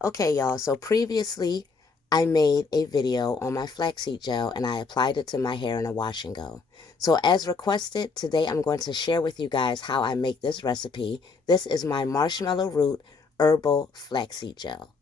Okay, y'all, so previously I made a video on my flaxseed gel and I applied it to my hair in a wash and go. So as requested, today I'm going to share with you guys how I make this recipe. This is my Marshmallow Root Herbal Flaxseed Gel.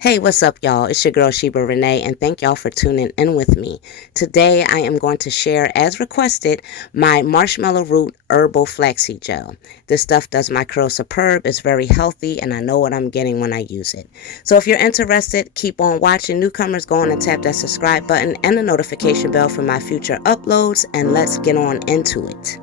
Hey, what's up, y'all? It's your girl Sheeba Renae, and thank y'all for tuning in with me. Today, I am going to share, as requested, my Marshmallow Root Herbal Flaxseed Gel. This stuff does my curls superb. It's very healthy, and I know what I'm getting when I use it. So if you're interested, keep on watching. Newcomers, go on and tap that subscribe button and the notification bell for my future uploads, and let's get on into it.